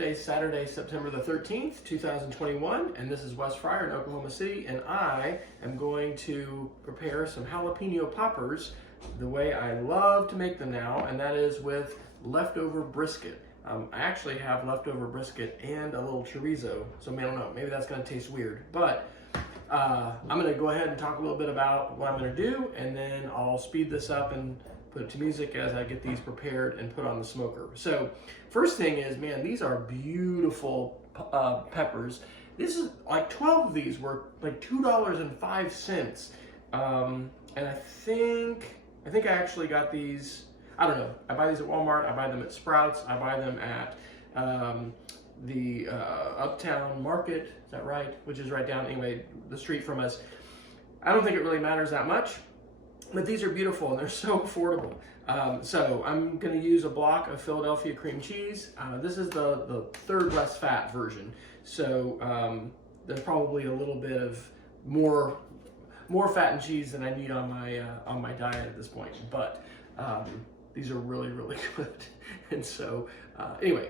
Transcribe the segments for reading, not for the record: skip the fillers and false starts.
Today's Saturday, September the 13th, 2021, and this is Wes Fryer in Oklahoma City, and I am going to prepare some jalapeno poppers the way I love to make them now, and that is with leftover brisket. I actually have leftover brisket and a little chorizo, so I don't know, maybe that's going to taste weird, but I'm going to go ahead and talk a little bit about what I'm going to do, and then I'll speed this up and put it to music as I get these prepared and put on the smoker. So first thing is, man, these are beautiful peppers. This is like 12 of these were like $2.05. And I think I actually got these, I don't know, I buy these at Walmart, I buy them at Sprouts, I buy them at the Uptown Market, is that right? Which is right down, anyway, the street from us. I don't think it really matters that much, but these are beautiful and they're so affordable. So I'm going to use a block of Philadelphia cream cheese. This is the third less fat version. So there's probably a little bit of more fat and cheese than I need on my diet at this point. But these are really, really good. And so anyway,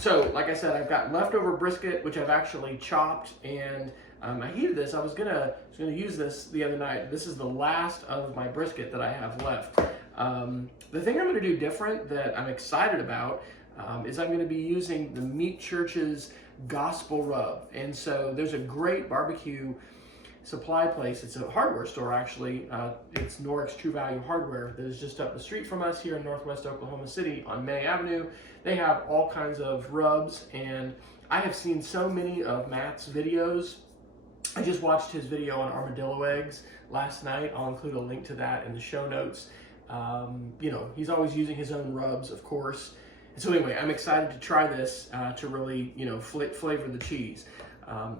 so like I said, I've got leftover brisket, which I've actually chopped, and I heated this. I was gonna use this the other night. This is the last of my brisket that I have left. The thing I'm gonna do different that I'm excited about is I'm gonna be using the Meat Church's Gospel Rub. And so there's a great barbecue supply place. It's a hardware store, actually. It's Norix True Value Hardware that is just up the street from us here in Northwest Oklahoma City on May Avenue. They have all kinds of rubs, and I have seen so many of Matt's videos. I just watched his video on Armadillo Eggs last night. I'll include a link to that in the show notes. You know, he's always using his own rubs, of course. And so anyway, I'm excited to try this to really, you know, flavor the cheese.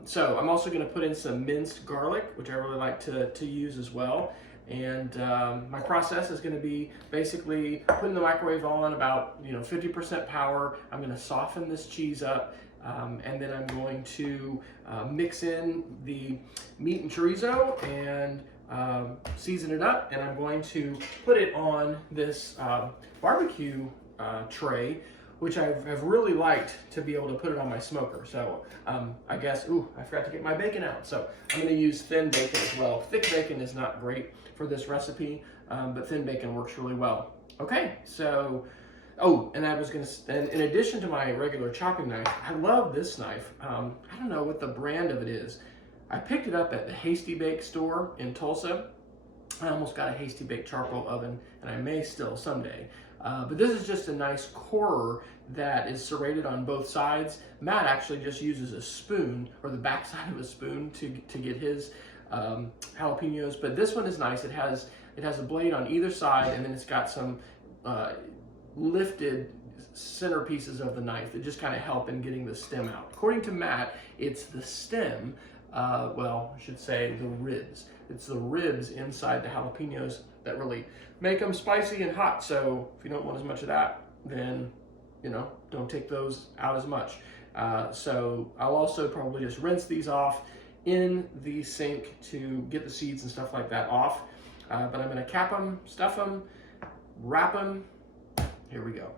So I'm also going to put in some minced garlic, which I really like to use as well. And my process is going to be basically putting the microwave on about 50% power. I'm going to soften this cheese up. And then I'm going to mix in the meat and chorizo and season it up, and I'm going to put it on this barbecue tray, which I've really liked to be able to put it on my smoker. So I guess, I forgot to get my bacon out. So I'm going to use thin bacon as well. Thick bacon is not great for this recipe, but thin bacon works really well. Okay, so and I was and in addition to my regular chopping knife, I love this knife. I don't know what the brand of it is. I picked it up at the Hasty Bake store in Tulsa. I almost got a Hasty Bake charcoal oven, and I may still someday. But this is just a nice corer that is serrated on both sides. Matt actually just uses a spoon, or the back side of a spoon, to get his jalapenos. But this one is nice. It has a blade on either side, and then it's got some lifted center pieces of the knife that just kind of help in getting the stem out. According to Matt, it's the stem, well, I should say the ribs. It's the ribs inside the jalapenos that really make them spicy and hot. So if you don't want as much of that, then, don't take those out as much. So I'll also probably just rinse these off in the sink to get the seeds and stuff like that off. But I'm gonna cap them, stuff them, wrap them. Here we go.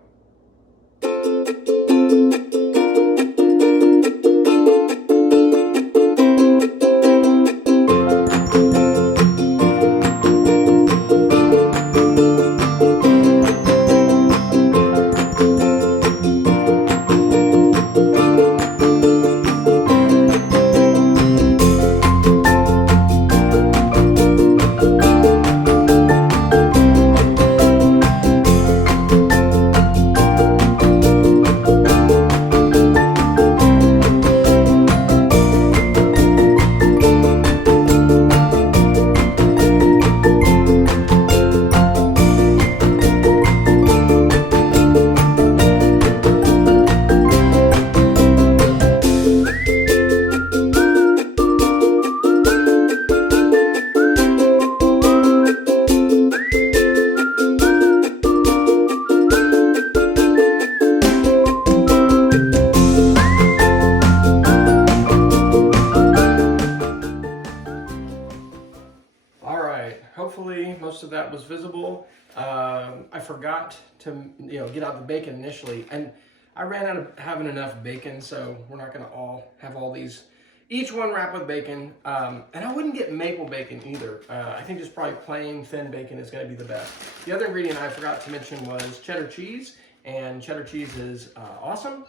Hopefully most of that was visible. I forgot to get out the bacon initially, and I ran out of having enough bacon, so we're not gonna all have all these, each one wrapped with bacon. And I wouldn't get maple bacon either. I think just probably plain thin bacon is gonna be the best. The other ingredient I forgot to mention was cheddar cheese, and cheddar cheese is awesome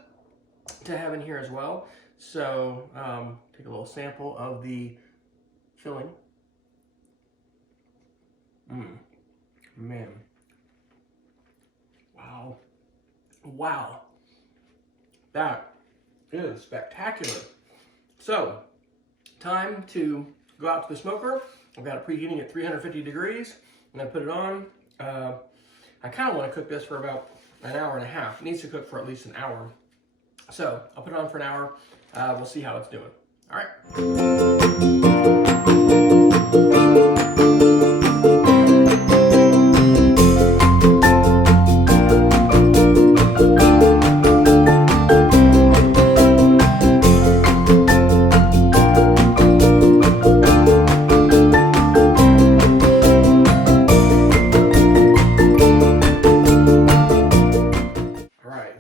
to have in here as well. So take a little sample of the filling. Man. Wow. Wow. That is spectacular. So, time to go out to the smoker. I've got it preheating at 350 degrees. I'm gonna put it on. I kind of want to cook this for about an hour and a half. It needs to cook for at least an hour. So, I'll put it on for an hour. We'll see how it's doing. All right.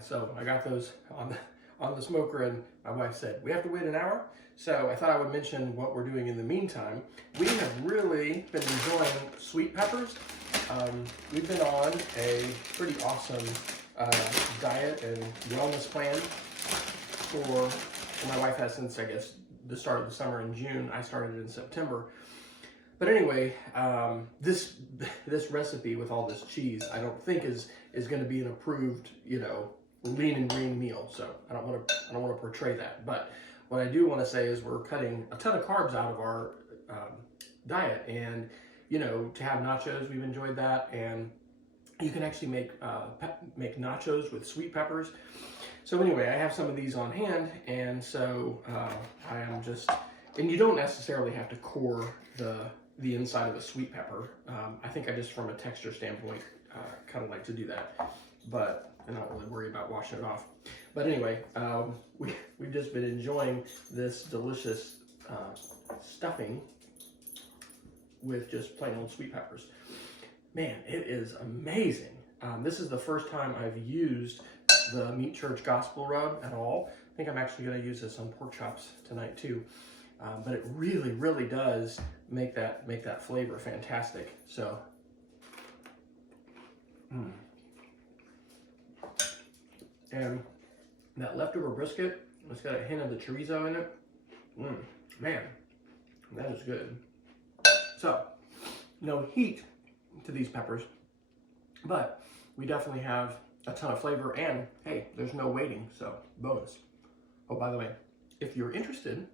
So I got those on the smoker, and my wife said, we have to wait an hour. So I thought I would mention what we're doing in the meantime. We have really been enjoying sweet peppers. We've been on a pretty awesome diet and wellness plan for my wife has since, I guess, the start of the summer in June. I started in September. But anyway, this recipe with all this cheese, I don't think is going to be an approved, lean and green meal. So I don't want to portray that. But what I do want to say is we're cutting a ton of carbs out of our diet, and to have nachos, we've enjoyed that, and you can actually make nachos with sweet peppers. So anyway, I have some of these on hand, and so I am just, and you don't necessarily have to core the inside of a sweet pepper. I think I just, from a texture standpoint, kind of like to do that, but I don't really worry about washing it off. But anyway, we've just been enjoying this delicious stuffing with just plain old sweet peppers. Man, it is amazing. This is the first time I've used the Meat Church Gospel Rub at all. I think I'm actually going to use this on pork chops tonight too. But it really, really does make that flavor fantastic. So, and that leftover brisket, it's got a hint of the chorizo in it. Man, that is good. So, no heat to these peppers, but we definitely have a ton of flavor, and hey, there's no waiting, so bonus. Oh, by the way, if you're interested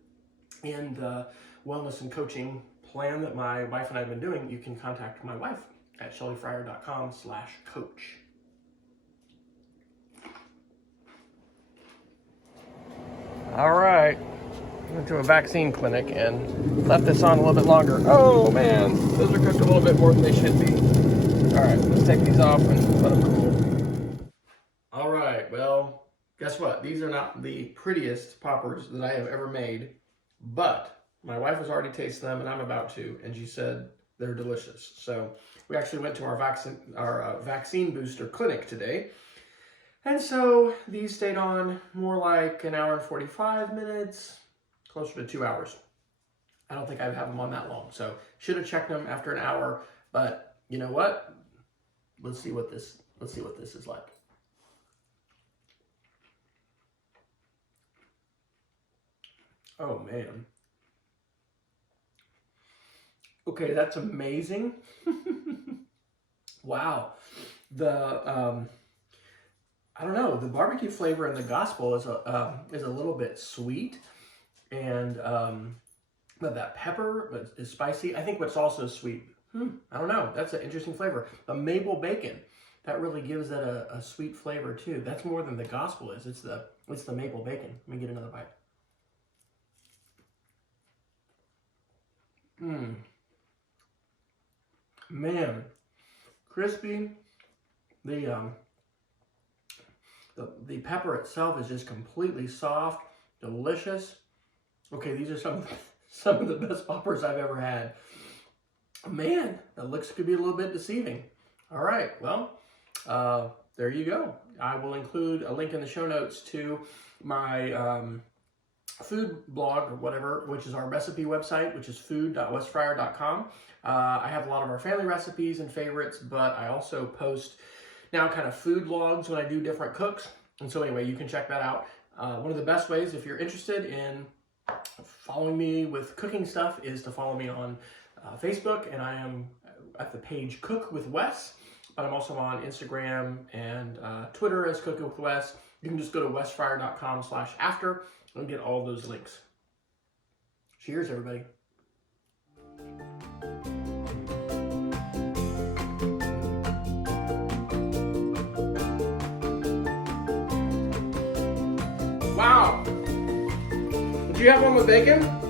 in the wellness and coaching plan that my wife and I have been doing, you can contact my wife at shellyfryer.com/coach. All right, went to a vaccine clinic and left this on a little bit longer. Oh man, those are cooked a little bit more than they should be. All right, let's take these off and let them cool. All right, well, guess what? These are not the prettiest poppers that I have ever made, but my wife has already tasted them, and I'm about to, and she said they're delicious. So we actually went to our vaccine booster clinic today, and so these stayed on more like an hour and 45 minutes, closer to 2 hours. I don't think I'd have them on that long, so should have checked them after an hour. But you know what? Let's see what this is like. Oh man. Okay, that's amazing. Wow. I don't know, the barbecue flavor in the gospel is a little bit sweet, and but that pepper is spicy. I think what's also sweet, I don't know, that's an interesting flavor. The maple bacon, that really gives it a sweet flavor too. That's more than the gospel is. It's the maple bacon. Let me get another bite. Man, crispy. The pepper itself is just completely soft, delicious. Okay, these are some of the best poppers I've ever had. Man, that looks could be a little bit deceiving. All right, well, there you go. I will include a link in the show notes to my food blog or whatever, which is our recipe website, which is food.wesfryer.com. I have a lot of our family recipes and favorites, but I also post now kind of food logs when I do different cooks. And so anyway, you can check that out. One of the best ways, if you're interested in following me with cooking stuff, is to follow me on Facebook, and I am at the page Cook with Wes, but I'm also on Instagram and Twitter as Cook with Wes. You can just go to wesfryer.com/after and get all those links. Cheers, everybody. Wow. Did you have one with bacon?